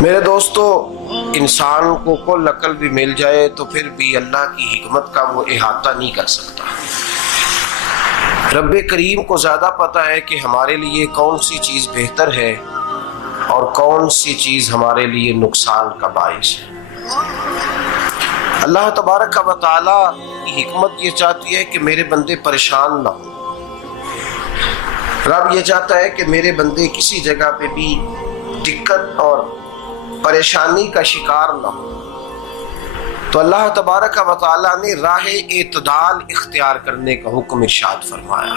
میرے دوستو، انسان کو کل عقل بھی مل جائے تو پھر بھی اللہ کی حکمت کا وہ احاطہ نہیں کر سکتا۔ رب کریم کو زیادہ پتہ ہے کہ ہمارے لیے کون سی چیز بہتر ہے اور کون سی چیز ہمارے لیے نقصان کا باعث ہے۔ اللہ تبارک و تعالی کی حکمت یہ چاہتی ہے کہ میرے بندے پریشان نہ ہوں۔ رب یہ چاہتا ہے کہ میرے بندے کسی جگہ پہ بھی دقت اور پریشانی کا شکار نہ ہو۔ تو اللہ تبارک و تعالی نے راہ اعتدال اختیار کرنے کا حکم ارشاد فرمایا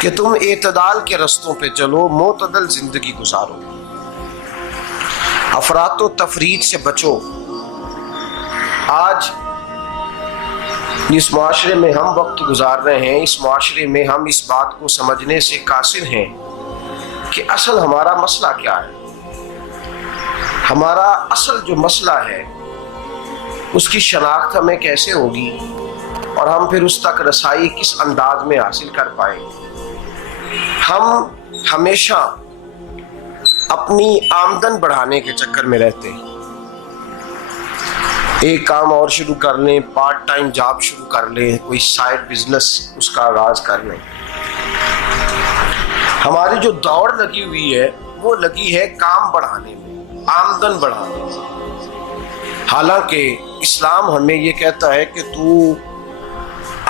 کہ تم اعتدال کے رستوں پہ چلو، معتدل زندگی گزارو، افراط و تفریط سے بچو۔ آج جس معاشرے میں ہم وقت گزار رہے ہیں، اس معاشرے میں ہم اس بات کو سمجھنے سے قاصر ہیں کہ اصل ہمارا مسئلہ کیا ہے۔ ہمارا اصل جو مسئلہ ہے اس کی شناخت ہمیں کیسے ہوگی اور ہم پھر اس تک رسائی کس انداز میں حاصل کر پائیں۔ ہم ہمیشہ اپنی آمدن بڑھانے کے چکر میں رہتے ہیں، ایک کام اور شروع کر لیں، پارٹ ٹائم جاب شروع کر لیں، کوئی سائیڈ بزنس اس کا آغاز کر لیں۔ ہماری جو دوڑ لگی ہوئی ہے وہ لگی ہے کام بڑھانے میں، آمدن بڑھانے میں۔ حالانکہ اسلام ہمیں یہ کہتا ہے کہ تو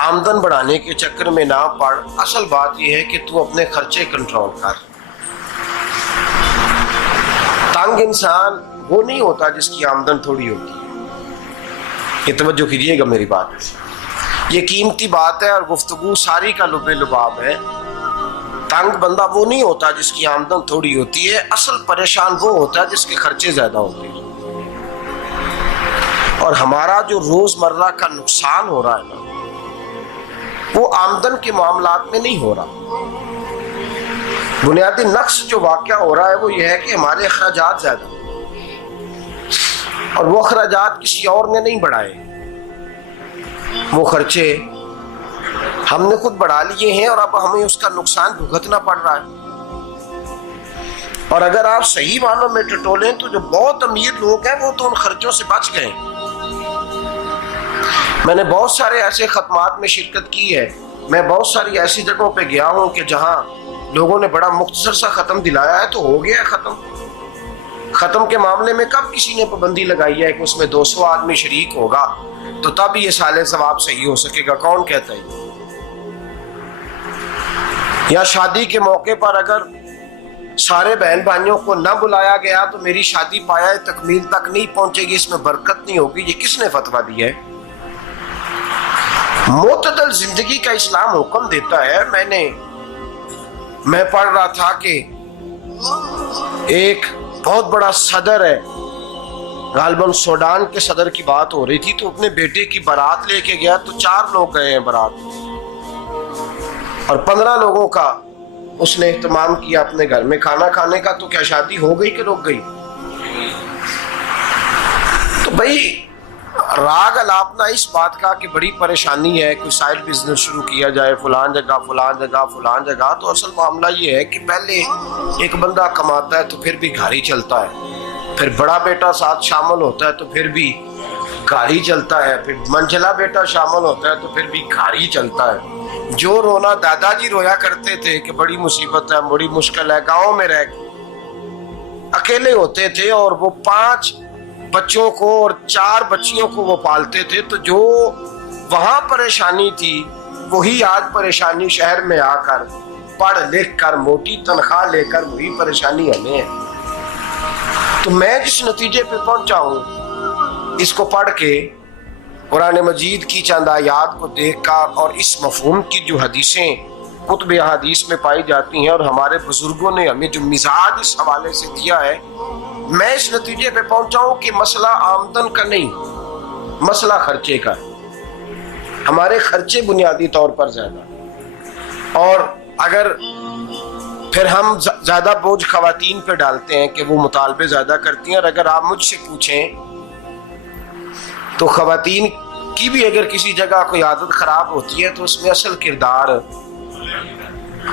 آمدن بڑھانے کے چکر میں نہ پڑ، اصل بات یہ ہے کہ تو اپنے خرچے کنٹرول کر۔ تنگ انسان وہ نہیں ہوتا جس کی آمدن تھوڑی ہوتی ہے۔ یہ توجہ کیجیے گا میری بات، یہ قیمتی بات ہے اور گفتگو ساری کا لب لباب ہے۔ تنگ بندہ وہ نہیں ہوتا جس کی آمدن تھوڑی ہوتی ہے، اصل پریشان وہ ہوتا ہے جس کے خرچے زیادہ ہوتے ہیں۔ اور ہمارا جو روزمرہ کا نقصان ہو رہا ہے نا، وہ آمدن کے معاملات میں نہیں ہو رہا۔ بنیادی نقص جو واقعہ ہو رہا ہے وہ یہ ہے کہ ہمارے اخراجات زیادہ ہیں اور وہ اخراجات کسی اور نے نہیں بڑھائے، وہ خرچے ہم نے خود بڑھا لیے ہیں اور اب ہمیں اس کا نقصان بھگتنا پڑ رہا ہے۔ اور اگر آپ صحیح معنوں میں ٹٹولیں تو جو بہت امیر لوگ ہیں وہ تو ان خرچوں سے بچ گئے۔ میں نے بہت سارے ایسے ختمات میں شرکت کی ہے، میں بہت ساری ایسی جگہوں پہ گیا ہوں کہ جہاں لوگوں نے بڑا مختصر سا ختم دلایا ہے تو ہو گیا ہے ختم۔ ختم کے معاملے میں کب کسی نے پابندی لگائی ہے کہ اس میں 200 آدمی شریک ہوگا تو تب یہ سال ثواب صحیح ہو سکے گا؟ کون کہتا ہے؟ یا شادی کے موقع پر اگر سارے بہن بھائیوں کو نہ بلایا گیا تو میری شادی پایہ تکمیل تک نہیں پہنچے گی، اس میں برکت نہیں ہوگی، یہ کس نے فتویٰ دیا ہے؟ معتدل زندگی کا اسلام حکم دیتا ہے۔ میں پڑھ رہا تھا کہ ایک بہت بڑا صدر ہے، غالباً سوڈان کے صدر کی بات ہو رہی تھی، تو اپنے بیٹے کی بارات لے کے گیا تو 4 لوگ گئے ہیں بارات اور 15 لوگوں کا اس نے اہتمام کیا اپنے گھر میں کھانا کھانے کا۔ تو کیا شادی ہو گئی کہ رک گئی؟ تو بھائی راگ الاپنا اس بات کا کہ بڑی پریشانی ہے، کوئی سائیڈ بزنس شروع کیا جائے فلان جگہ فلان جگہ فلان جگہ، تو اصل معاملہ یہ ہے کہ پہلے ایک بندہ کماتا ہے تو پھر بھی گھر ہی چلتا ہے، پھر بڑا بیٹا ساتھ شامل ہوتا ہے تو پھر بھی گھر ہی چلتا ہے، پھر منجلا بیٹا شامل ہوتا ہے تو پھر بھی گھر ہی چلتا ہے۔ جو رونا دادا جی رویا کرتے تھے کہ بڑی مصیبت ہے، بڑی مشکل ہے، گاؤں میں رہ اکیلے ہوتے تھے اور وہ 5 بچوں کو اور 4 بچیوں کو وہ پالتے تھے، تو جو وہاں پریشانی تھی وہی آج پریشانی شہر میں آ کر پڑھ لکھ کر موٹی تنخواہ لے کر وہی پریشانی ہمیں ہے۔ تو میں جس نتیجے پہ پہنچا ہوں اس کو پڑھ کے، قرآن مجید کی چند آیات کو دیکھ کر اور اس مفہوم کی جو حدیثیں کتب احادیث میں پائی جاتی ہیں اور ہمارے بزرگوں نے ہمیں جو مزاج اس حوالے سے دیا ہے، میں اس نتیجے پہ پہنچا ہوں کہ مسئلہ آمدن کا نہیں، مسئلہ خرچے کا ہے۔ ہمارے خرچے بنیادی طور پر زیادہ، اور اگر پھر ہم زیادہ بوجھ خواتین پہ ڈالتے ہیں کہ وہ مطالبے زیادہ کرتی ہیں، اور اگر آپ مجھ سے پوچھیں تو خواتین کی بھی اگر کسی جگہ کوئی عادت خراب ہوتی ہے تو اس میں اصل کردار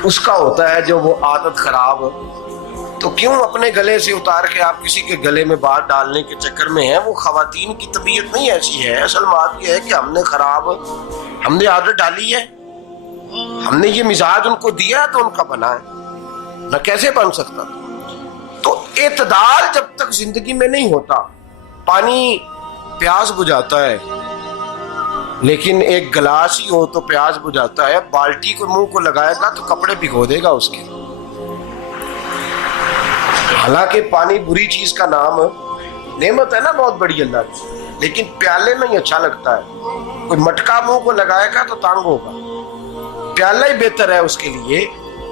اس کا ہوتا ہے جو وہ عادت خراب تو کیوں اپنے گلے سے اتار کے آپ کسی کے گلے میں بات ڈالنے کے چکر میں ہیں؟ وہ خواتین کی طبیعت نہیں ایسی ہے. اصل بات یہ ہے کہ ہم نے عادت ڈالی ہے, ہم نے یہ مزاج ان کو دیا تو ان کا بنا ہے, نہ کیسے بن سکتا. تو اعتدال جب تک زندگی میں نہیں ہوتا, پانی پیاس بجھاتا ہے لیکن ایک گلاس ہی ہو تو پیاس بجھاتا ہے, بالٹی کو منہ کو لگائے گا تو کپڑے بھگو دے گا اس کے. حالانکہ پانی بری چیز کا نام نعمت ہے نا بہت بڑی اللہ کی, لیکن پیالے میں ہی اچھا لگتا ہے. کوئی مٹکا منہ کو لگائے گا تو تانگ ہوگا, پیالہ ہی بہتر ہے اس کے لیے.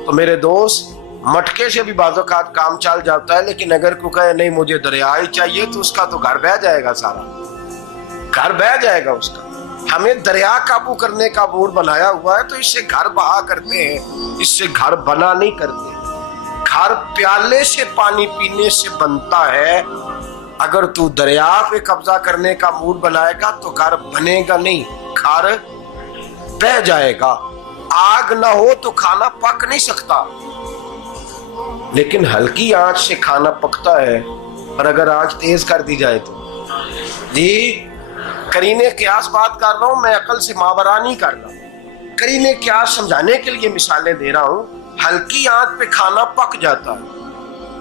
تو میرے دوست, مٹکے سے بھی بعض اوقات کام چل جاتا ہے, لیکن اگر کوئی کہے نہیں مجھے دریا ہی چاہیے تو اس کا تو گھر بہ جائے گا, سارا گھر بہ جائے گا اس کا. ہمیں دریا قابو کرنے کا موڈ بنایا ہوا ہے تو اس سے گھر بہا کرتے ہیں, اس سے گھر بنا نہیں کرتے. گھر پیالے سے پانی پینے سے بنتا ہے. اگر تو دریا پہ قبضہ کرنے کا موڈ بنائے گا تو گھر بنے گا نہیں, گھر بہ جائے گا. آگ نہ ہو تو کھانا پک نہیں سکتا, لیکن ہلکی آنچ سے کھانا پکتا ہے. اور اگر آنچ تیز کر دی جائے تو جی قرینے قیاس بات کر رہا ہوں, میں عقل سے ماورا نہیں کر رہا. قرینے قیاس سمجھانے کے لیے مثالیں دے رہا ہوں. ہلکی آنچ پہ کھانا پک جاتا ہے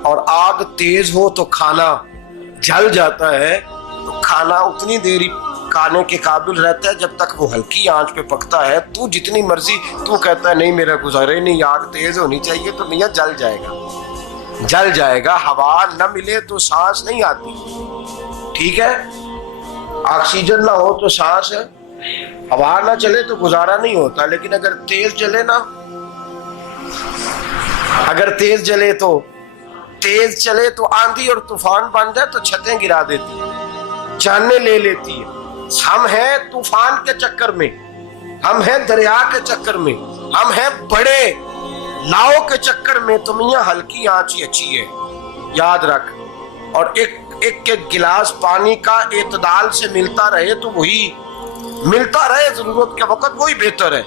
اور آگ تیز ہو تو کھانا جل جاتا ہے. تو کھانا اتنی دیر کھانے کے قابل رہتا ہے جب تک وہ ہلکی آنچ پہ پکتا ہے. تو جتنی مرضی تو کہتا ہے نہیں میرا گزارے نہیں, آگ تیز ہونی چاہیے, تو میاں جل جائے گا, جل جائے گا. ہوا نہ ملے تو سانس نہیں آتی, ٹھیک ہے, آکسیجن نہ ہو تو سانس, ہوا نہ چلے تو گزارا نہیں ہوتا. لیکن اگر تیز چلے نا, اگر تیز چلے تو آندھی اور طوفان بن جائے تو چھتیں گرا دیتی ہے, جانیں لے لیتی ہے. ہم ہیں طوفان کے چکر میں, ہم ہیں دریا کے چکر میں, ہم ہیں بڑے لاؤ کے چکر میں. تو میاں ہلکی آنچ ہی اچھی ہے, یاد رکھ. اور ایک گلاس پانی کا اعتدال سے ملتا رہے تو وہی ملتا رہے, ضرورت کے وقت وہی بہتر ہے.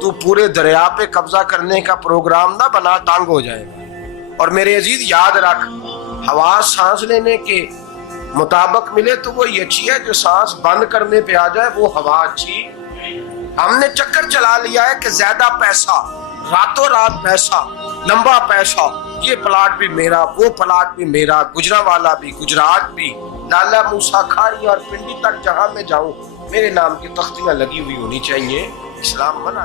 تو پورے دریا پہ قبضہ کرنے کا پروگرام نہ بنا, تانگ ہو جائے گا. اور میرے عزیز یاد رکھ, ہوا سانس لینے کے مطابق ملے تو وہی اچھی ہے, جو سانس بند کرنے پہ آ جائے وہ ہوا اچھی. ہم نے چکر چلا لیا ہے کہ زیادہ پیسہ, راتوں رات پیسہ, لمبا پیسہ, یہ پلاٹ بھی میرا, وہ پلاٹ بھی میرا, گجرانوالا بھی, گجرات بھی, لالا موسیٰ کھاری اور پنڈی تک جہاں میں جاؤں میرے نام کی تختیاں لگی ہوئی ہونی چاہیے. اسلام منع